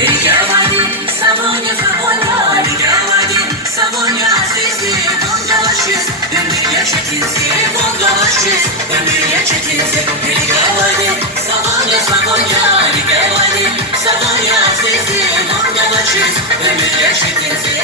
Ligavadi, Savonia, Savonia, Ligavadi, Savonia, Azizi, Bondalaşız, Ümriye çetinsi, Bondalaşız, Ümriye çetinsi, Ligavadi, Savonia, Savonia, Ligavadi, Savonia, Azizi, Bondalaşız, Ümriye çetinsi.